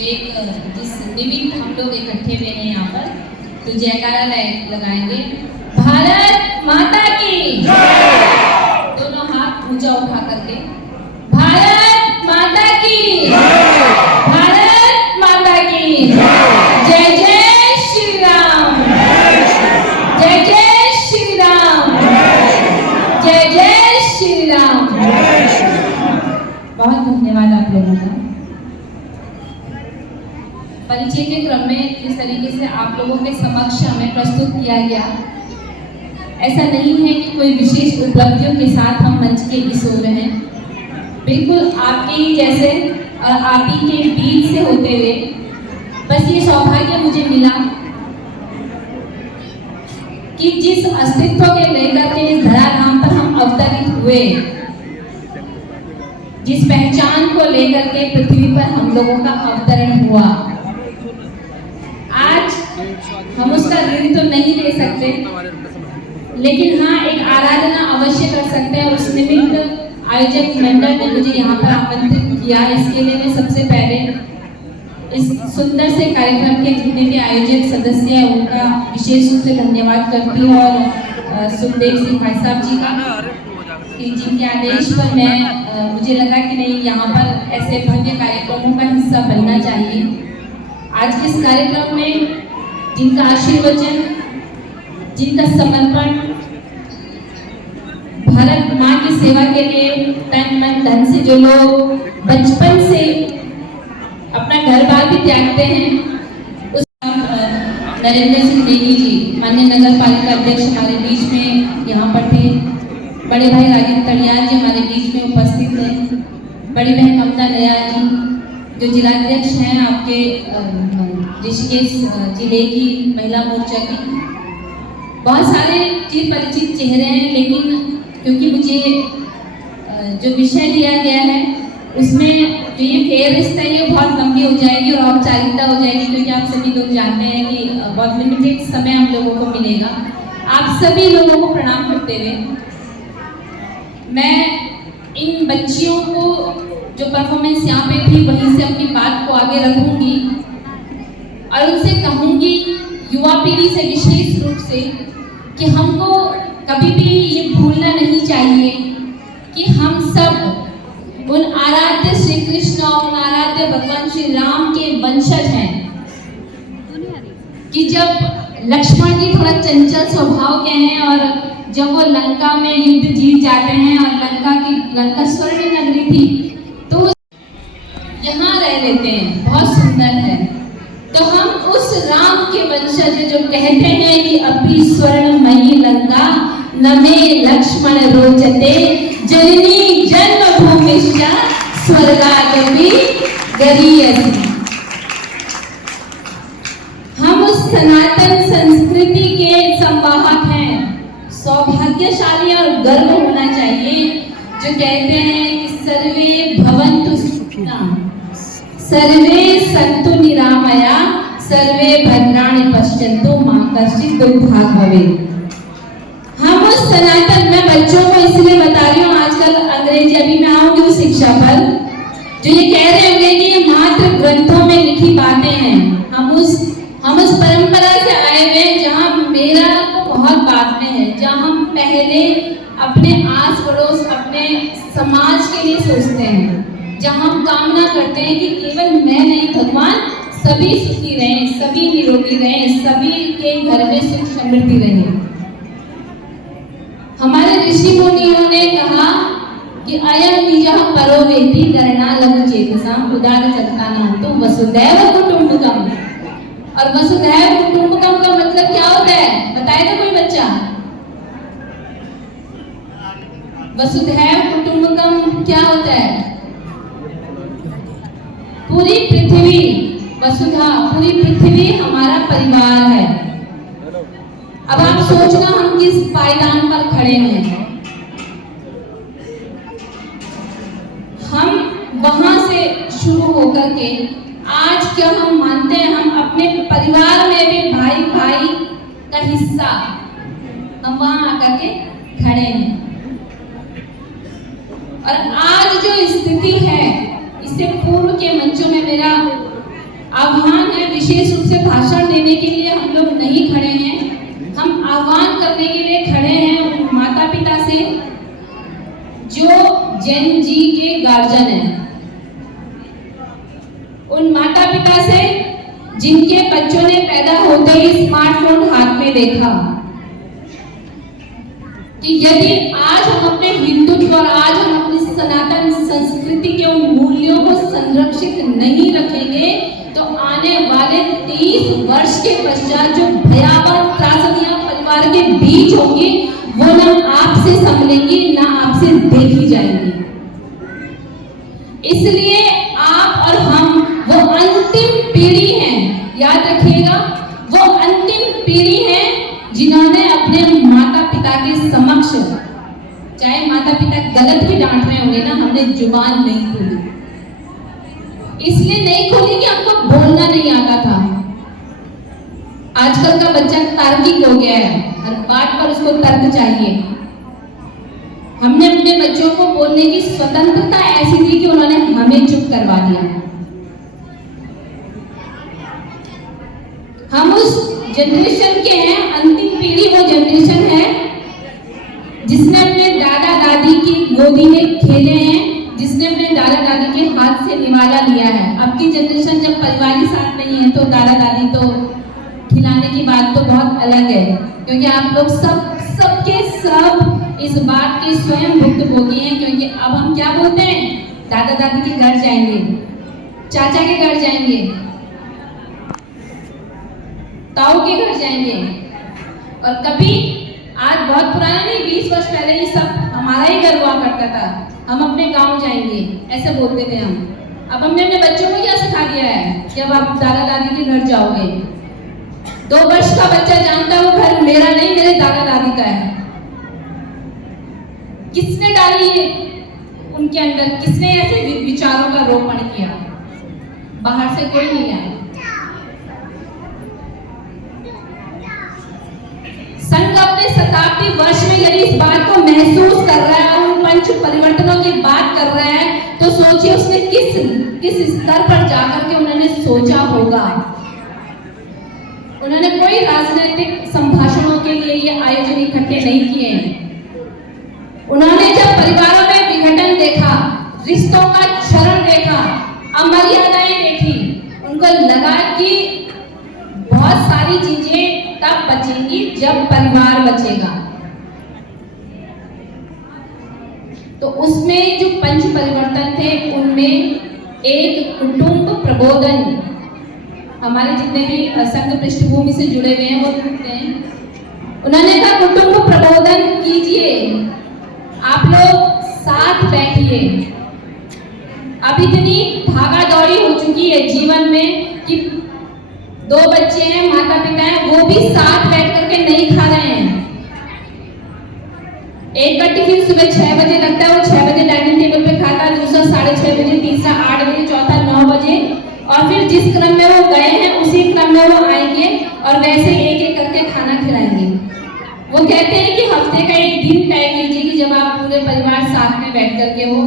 एक जिस निमित्त हम लोग इकट्ठे हुए हैं यहाँ पर, तो जयकारा लगाएंगे। भारत माता की दोनों हाथ ऊंचा उठा करके, भारत माता की, भारत माता की जय जय श्री राम, जय जय श्री राम, जय जय श्री राम। बहुत धन्यवाद आप लोगों का। परिचय के क्रम में जिस तरीके से आप लोगों के समक्ष हमें प्रस्तुत किया गया, ऐसा नहीं है कि कोई विशेष उपलब्धियों के साथ हम मंच के इस ओर हैं। बिल्कुल आपके ही जैसे और आप ही के बीच से होते हुए बस ये सौभाग्य मुझे मिला कि जिस अस्तित्व के लेकर के इस धराधाम पर हम अवतरित हुए, जिस पहचान को लेकर के पृथ्वी पर हम लोगों का अवतरण हुआ, आज हम उसका ऋण तो नहीं ले सकते, लेकिन हाँ एक आराधना अवश्य कर सकते हैं। और उस निमित्त आयोजक मंडल ने मुझे यहाँ पर आमंत्रित किया, इसके लिए मैं सबसे पहले इस सुंदर से कार्यक्रम के जितने भी आयोजक सदस्य हैं उनका विशेष रूप से धन्यवाद करती हूँ। और सुखदेव सिंह भाई साहब जी का, कि जिनके आदेश पर मैं मुझे लगा कि नहीं, यहाँ पर ऐसे भव्य कार्यक्रमों का हिस्सा बनना चाहिए। आज के इस कार्यक्रम में जिनका आशीर्वचन, जिनका समर्पण, भारत माँ की सेवा के लिए तन मन धन से जो लोग बचपन से अपना घर बार भी त्यागते हैं, उस नरेंद्र सिंह नेगी जी, माननीय नगर पालिका अध्यक्ष हमारे बीच में यहाँ पर थे। बड़े भाई राजेंद्र तड़ियाल जी हमारे बीच में उपस्थित हैं। बड़ी बहन ममता नयाल जी जो जिलाध्यक्ष हैं आपके ऋषिकेश जिले की महिला मोर्चा की। बहुत सारे चिर परिचित चेहरे हैं, लेकिन क्योंकि मुझे जो विषय दिया गया है उसमें जो ये फेयरलिस्ट है ये बहुत लंबी हो जाएगी और औपचारिकता हो जाएगी, क्योंकि आप सभी लोग जानते हैं कि बहुत लिमिटेड समय हम लोगों को मिलेगा। आप सभी लोगों को प्रणाम करते हुए मैं इन बच्चियों को जो परफॉर्मेंस यहाँ पे थी वहीं से अपनी बात को आगे रखूंगी और उनसे कहूंगी, युवा पीढ़ी से विशेष रूप से, कि हमको कभी भी ये भूलना नहीं चाहिए कि हम सब उन आराध्य श्री कृष्ण और उन आराध्य भगवान श्री राम के वंशज हैं। कि जब लक्ष्मण जी थोड़ा चंचल स्वभाव के हैं और जब वो लंका में युद्ध जीत जाते हैं और लंका स्वर्ण नगरी थी तो यहाँ रह लेते हैं, बहुत सुंदर है। तो हम उस राम के वंशज जो कहते हैं कि अभी स्वर्णमयी लंका नमे लक्ष्मण रोचते जननी जन्मभूमिश्च स्वर्गादपि गरीयसी। हम उस सनातन संस्कृति के संवाहक हैं। सौभाग्यशाली और गर्व होना चाहिए जो कहते हैं कि सर्वे भवन्तु सुखिनः, सर्वे सन्तु निरामया, सर्वे भद्राणि पश्यन्तु मा कश्चित् दुर्भाग् भवेत्। हम उस सनातन, मैं बच्चों को इसलिए बता रही हूँ, आजकल अंग्रेजी, अभी मैं आऊंगी उस शिक्षा पर, जो ये कह रहे होंगे कि ये मात्र ग्रंथों में लिखी बातें हैं। हम उस परंपरा से आए हुए जहाँ मेरा तो बहुत बाद में है, जहाँ हम पहले अपने आस पड़ोस, अपने समाज के लिए सोचते हैं, जहाँ हम कामना करते हैं कि केवल मैं नहीं, भगवान सभी सुखी रहें, सभी निरोगी रहें, सभी के घर में सुख समृद्धि रहे। हमारे ऋषि मुनियों ने कहा कि अयं निजः परो वेति गणना लघु चेतसाम् उदार चेतनानां तो वसुधैव कुटुम्बकम्। और वसुधैव कुटुम्बकम का मतलब क्या होता है, बताएगा कोई बच्चा? वसुधैव कुटुम्बकम क्या होता है? पूरी पृथ्वी, वसुधा, पूरी पृथ्वी हमारा परिवार है। अब आप सोचना हम किस पायदान पर खड़े हैं। हम वहां से शुरू होकर के आज क्या हम मानते हैं, हम अपने परिवार में भी भाई भाई का हिस्सा, हम वहां आकर के खड़े हैं। और आज जो स्थिति है, इससे पूर्व के मंचों में मेरा विशेष रूप से भाषण देने के लिए हम लोग नहीं खड़े हैं। हम आह्वान करने के लिए खड़े हैं उन माता पिता से जो जेन जी के गार्जियन हैं, उन माता पिता से जिनके बच्चों ने पैदा होते ही स्मार्टफोन हाथ में देखा, कि यदि आज हम अपने हिंदुत्व और आज हम अपनी सनातन संस्कृति के उन मूल्यों को संरक्षित नहीं रखेंगे तो आने वाले 30 वर्ष के पश्चात जो भयावह त्रासदियां परिवार के बीच होंगी वो ना आपसे संभलेंगी ना आपसे देखी जाएंगी। इसलिए आप और हम वो अंतिम पीढ़ी हैं, याद रखिएगा, वो अंतिम पीढ़ी है जिन्होंने अपने माता पिता के समक्ष, चाहे माता पिता गलत भी डांट रहे होंगे ना, हमने जुबान नहीं खोली। इसलिए नहीं खोली कि हमको बोलना नहीं आता था। आजकल का बच्चा तार्किक हो गया है, हर बात पर उसको तर्क चाहिए। हमने अपने बच्चों को बोलने की स्वतंत्रता ऐसी दी कि उन्होंने हमें चुप करवा दिया। हम उस जनरेशन के हैं, अंतिम पीढ़ी वो जनरेशन है जिसने अपने दादा दादी की गोदी में खेले हैं, जिसने अपने दादा दादी के हाथ से निवाला लिया है। अब की जनरेशन जब परिवार के साथ नहीं है तो दादा दादी तो खिलाने की बात तो बहुत अलग है, क्योंकि आप लोग सबके सब इस बात के स्वयं भुक्तभोगी हैं। क्योंकि अब हम क्या बोलते हैं, दादा दादी के घर जाएंगे, चाचा के घर जाएंगे, ताऊ के घर जाएंगे, और कभी आज बहुत पुराना नहीं, 20 वर्ष पहले ये सब हमारा ही घर हुआ करता था, हम अपने गांव जाएंगे ऐसे बोलते थे हम। अब हमने अपने बच्चों को क्या सिखा दिया है कि अब आप दादा दादी के घर जाओगे। 2 वर्ष का बच्चा जानता है वो घर मेरा नहीं, मेरे दादा दादी का है। किसने डाली है उनके अंदर, किसने ऐसे विचारों का रोपण किया? बाहर से कोई नहीं आया। संघ अपने शताब्दी वर्ष में यदि इस बात को महसूस कर रहा है, उन पंच परिवर्तनों की बात कर रहा है, तो सोचिए उसने किस स्तर पर जाकर के उन्होंने सोचा होगा। उन्होंने कोई राजनीतिक संभाषणों के लिए ये आयोजन इकट्ठे नहीं किए हैं। उन्होंने जब परिवारों में विघटन देखा, रिश्तों का क्षरण देखा, अमर्यादाएं देखी, उनको लगा कि बहुत सारी चीजें तब बचेंगी जब परिवार बचेगा। तो उसमें जो पंच परिवर्तन थे उनमें एक कुटुंब प्रबोधन, हमारे जितने भी संघ पृष्ठभूमि से जुड़े हुए हैं वो लिखते हैं, उन्होंने कहा कुटुंब प्रबोधन कीजिए, आप लोग साथ बैठिए। अब इतनी भागा दौड़ी हो चुकी है जीवन में कि 2 बच्चे हैं, माता पिता हैं, वो भी साथ बैठ करके नहीं खा रहे हैं। एक का टिफिन सुबह 6 बजे लगता है, वो 6 बजे डाइनिंग टेबल पे खाता है, दूसरा 6:30 बजे, तीसरा 8 बजे, चौथा 9 बजे, और फिर जिस क्रम में वो गए हैं उसी क्रम में वो आएंगे और वैसे एक एक करके खाना खिलाएंगे। वो कहते हैं कि हफ्ते का एक दिन तय कीजिए कि जब आप पूरे परिवार साथ में बैठ करके हो।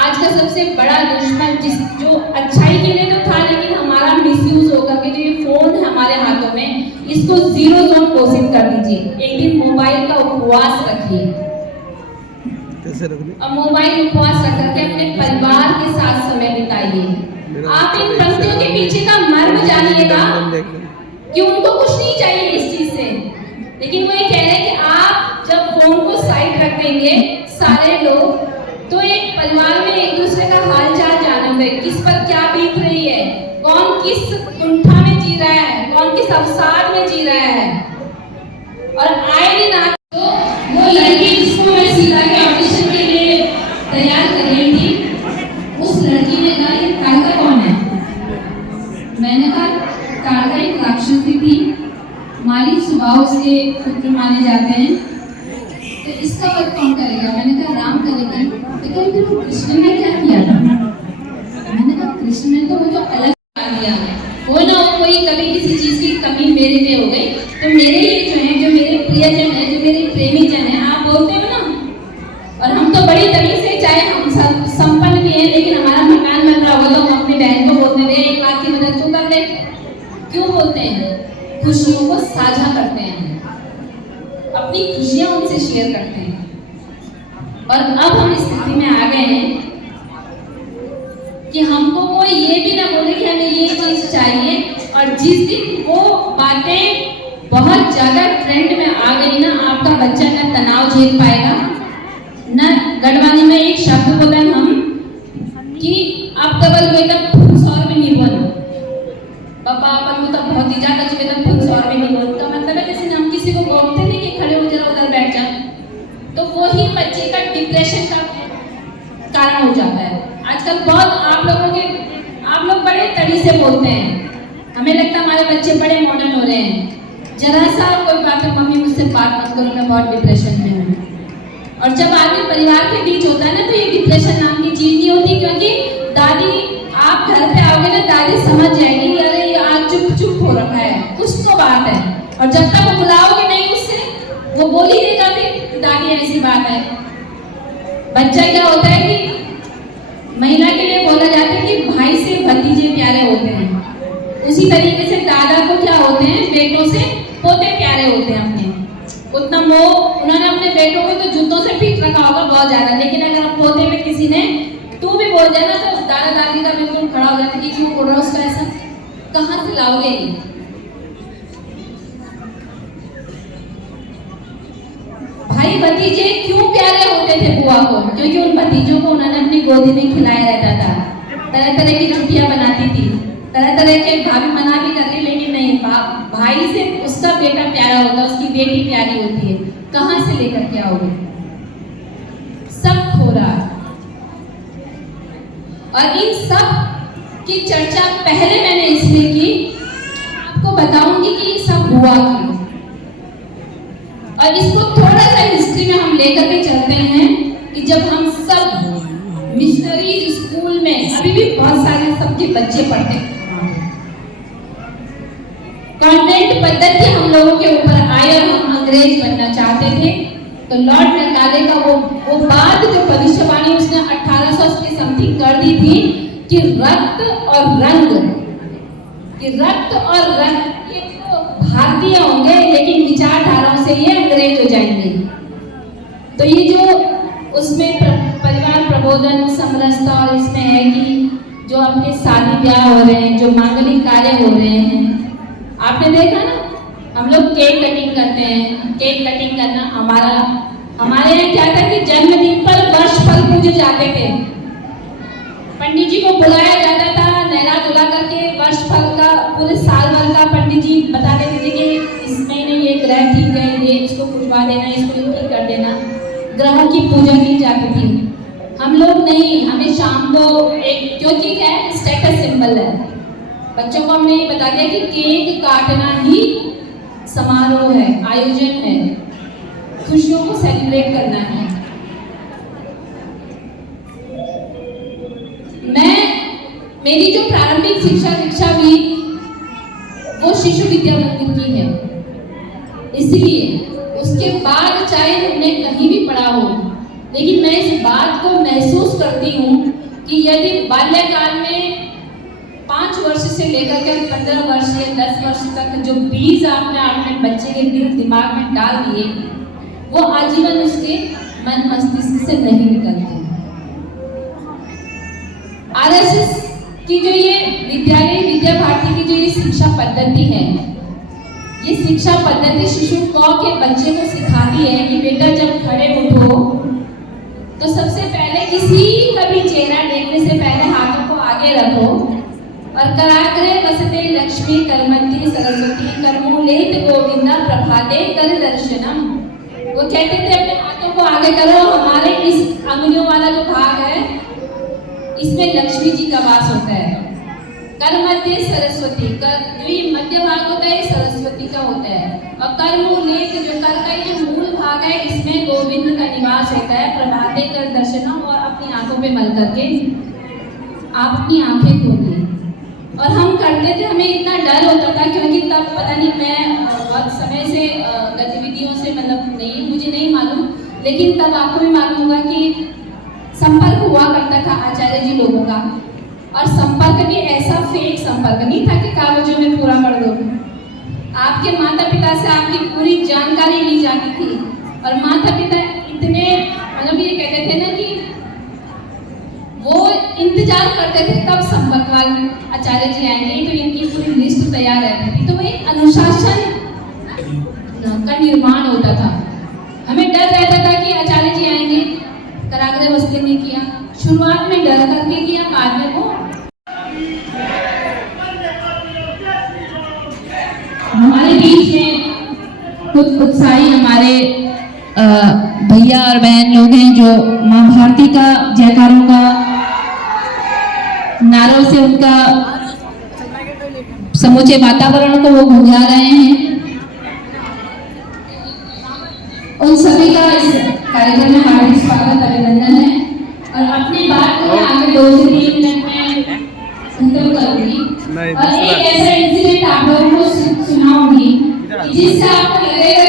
आज का सबसे बड़ा दुश्मन जो अच्छाई के लिए तो था, लेकिन हमारा मिसयूज होकर के जो ये फोन है हमारे हाथों में, इसको 0 जोन घोषित कर दीजिए। एक दिन मोबाइल का उपवास रखिए, और मोबाइल उपवास रख करके अपने परिवार के साथ समय बिताइए। आप इन पंक्तियों के पीछे का मर्म जानिएगा कि उनको कुछ नहीं चाहिए इस चीज से, लेकिन वो ये कह रहे हैं कि आप जब फोन को साइड रख देंगे सारे लोग, तो एक परिवार में एक दूसरे का हाल चाल जानोगे, किस पर क्या बीत रही है, कौन किस कुंठा में जी रहा है, कौन किस अवसाद में जी रहा है। और आए दिन तो वो लड़की जिसको मैं सीता के ऑडिशन के लिए तैयार कर रही थी, उस लड़की ने कहा ये कालका कौन है? मैंने कहा कालका एक राक्षसी थी, माली स्वभाव से पुत्र माने जाते हैं, तो इसका वध कौन करेगा? मैंने कहा राम करेंगे। लेकिन फिर वो कृष्ण ने क्या किया था? मैंने कहा कृष्ण ने तो वो तो अलग दिया, वो ना हो कोई कभी किसी चीज की कमी मेरे में हो गई तो मेरे ये जो है, जो मेरे प्रियजन है, जो मेरे प्रेमी जन है, आप बोलते हो ना, और हम तो बड़ी तमीज से, चाहे हम सब संपन्न भी हैं, लेकिन हमारा मकान बन रहा होगा तो हम अपनी बहन को बोलते हैं 1 लाख की मदद तू कर दे, क्यों बोलते हैं? खुशियों को साझा करते हैं, अपनी खुशियां उनसे शेयर करते हैं। और अब हम इस स्थिति में आ गए हैं कि हमको कोई ये भी ना बोले कि हमें ये चीज चाहिए, और जिस दिन वो बातें बहुत ज्यादा ट्रेंड में आ गई ना, आपका बच्चा ना तनाव झेल पाएगा ना। गढ़वाली में एक शब्द बोला हम कि आप डबल वेतन फूस और भी नहीं बोल, पापा अपन को तो बहुत ही ज्यादा वेतन फूस और भी नहीं बोल का मतलब है जैसे हम किसी को बोलते नहीं कि खड़े हो जरा उधर बैठ जा, तो वो ही बच्चे का डिप्रेशन का कारण हो जाता है। आजकल बहुत आप लोग बड़े तड़ी से बोलते हैं, हमें लगता है हमारे बच्चे बड़े मॉडर्न हो रहे हैं। जरा सा कोई बात है, मम्मी मुझसे बात मत करो, मैं बहुत डिप्रेशन में हूँ। और जब आदमी परिवार के बीच होता है ना, तो ये डिप्रेशन नाम की चीज नहीं होती, क्योंकि दादी आप घर पे आओगे ना, दादी समझ जाएगी अरे ये आज चुप चुप हो रखा है, कुछ तो बात है। और जब तक वो बुलाओगे नहीं उससे, वो बोल ही देगा फिर दादी ऐसी बात है। बच्चा क्या होता है कि महिला के लिए बोला जाता है कि भाई से भतीजे प्यारे होते हैं, उसी तरीके से दादा को क्या होते हैं, बेटों से पोते प्यारे होते हैं अपने। उतना मोह उन्होंने अपने बेटों को तो जूतों से पीट रखा होगा बहुत ज्यादा, लेकिन अगर आप पोते में किसी ने तू भी बोल जाए ना, तो दादा दादी का बिल्कुल खड़ा हो जाता है कि क्यों बोल रहा है उसका ऐसा, कहाँ से लाओगे? भाई भतीजे क्यों प्यारे होते थे बुआ को? क्योंकि उन भतीजों को उन्होंने अपनी गोदी में खिलाया रहता था, तरह तरह की छुट्टियां बनाती थी, तरह तरह के भाभी मना भी कर रही, लेकिन नहीं, भाई से उसका बेटा प्यारा होता है, उसकी बेटी प्यारी होती है। कहां से लेकर के आओगे? सब खो रहा है। और इन सब की चर्चा पहले मैंने इसलिए की, आपको बताऊंगी कि ये सब हुआ क्यों, और इसको थोड़ा सा हिस्ट्री में हम लेकर के चलते हैं कि जब हम सब मिशनरी स्कूल में, अभी भी बहुत सारे सबके बच्चे पढ़ते हैं, कॉन्वेंट पद्धति हम लोगों के ऊपर आई और हम अंग्रेज बनना चाहते थे, तो लॉर्ड मैकाले का वो बात जो भविष्यवाणी उसने 1800 के समथिंग कर दी थी कि रक्त और रंग ये तो भारतीय होंगे, लेकिन विचारधाराओं से ये अंग्रेज हो जाएंगे। तो ये जो उसमें परिवार प्रबोधन समरसता, और इसमें है कि जो अपने शादी ब्याह हो रहे हैं, जो मांगलिक कार्य हो रहे हैं, आपने देखा ना, हम लोग केक कटिंग करते हैं। केक कटिंग करना हमारे यहाँ क्या था कि जन्मदिन पर वर्ष फल पूजे जाते थे, पंडित जी को बुलाया जाता था, नहला धुला करके वर्ष फल का पूरे साल भर का पंडित जी बता देते थे कि इस महीने ये ग्रह ठीक है, ये इसको खुशवा देना, इसको ठीक कर देना। ग्रहों की पूजा की जाती थी। हम लोग नहीं, हमें शाम को एक, क्योंकि क्या है, स्टेटस सिंबल है, बच्चों को हमने ये बता दिया कि केक काटना ही समारोह है, आयोजन है, खुशियों को सेलिब्रेट करना है। मेरी जो प्रारंभिक शिक्षा हुई वो शिशु विद्या मंदिर की है, इसलिए उसके बाद चाहे हमने कहीं भी पढ़ा हो, लेकिन मैं इस बात को महसूस करती हूँ कि यदि बाल्यकाल में 5 वर्ष से लेकर के 15 वर्ष या 10 वर्ष तक जो बीज आपने अपने बच्चे के दिल दिमाग में डाल दिए, वो आजीवन उसके मन मस्तिष्क से नहीं निकलते। आरएसएस की जो ये विद्यालय विद्या भारती की जो ये शिक्षा पद्धति है, ये शिक्षा पद्धति शिशु के बच्चे को सिखाती है कि बेटा जब खड़े उठो तो सबसे पहले किसी का भी चेहरा देखने से पहले हाथों को आगे रखो और कराग्रे वसते लक्ष्मी करमंती सरस्वती करमूलेत गोविंदा प्रभाते कर दर्शनम। वो कहते थे अपने हाथों को आगे करो, हमारे इस अंगुलियों वाला जो भाग है इसमें लक्ष्मी जी का वास होता है। कर मध्य सरस्वती, कर जो ये मध्य भाग होता है सरस्वती का होता है, और कर मूलेत जो कर का ये मूल भाग है इसमें गोविंद का निवास होता है। प्रभाते कर दर्शनम, और अपनी आंखों पे मल करके आप अपनी आंखें खोलिए। और हम करते थे, हमें इतना डर होता था क्योंकि तब पता नहीं, मैं बहुत समय से गतिविधियों से मतलब नहीं, मुझे नहीं मालूम, लेकिन तब आपको भी मालूम होगा कि संपर्क हुआ करता था आचार्य जी लोगों का, और संपर्क भी ऐसा फेक संपर्क नहीं था कि कागजों में पूरा कर दो। आपके माता पिता से आपकी पूरी जानकारी ली जाती थी और माता पिता इतने मतलब ये कहते थे ना कि वो इंतजार करते थे कब संपर्कवाल आचार्य जी आएंगे, तो इनकी पूरी लिस्ट तैयार रहती थी। तो वो एक अनुशासन का निर्माण होता था। हमें डर रहता था कि आचार्य जी आएंगे, कराग्रह वस्त्र ने किया, शुरुआत में डर करके किया, बाद में वो हमारे बीच में कुछ उत्साही हमारे भैया और बहन लोग हैं जो माँ भारती का जयकारों का नारों से उनका समूचे वातावरण को वो गुंजा रहे हैं। उन सभी का इस कार्यक्रम में हार्दिक स्वागत अभिनंदन है और अपनी बात को मैं आगे 2 से 3 मिनट में खत्म करूंगी और एक ऐसा इंसिडेंट आप लोगों को सुनाऊंगी जिससे आपको लगेगा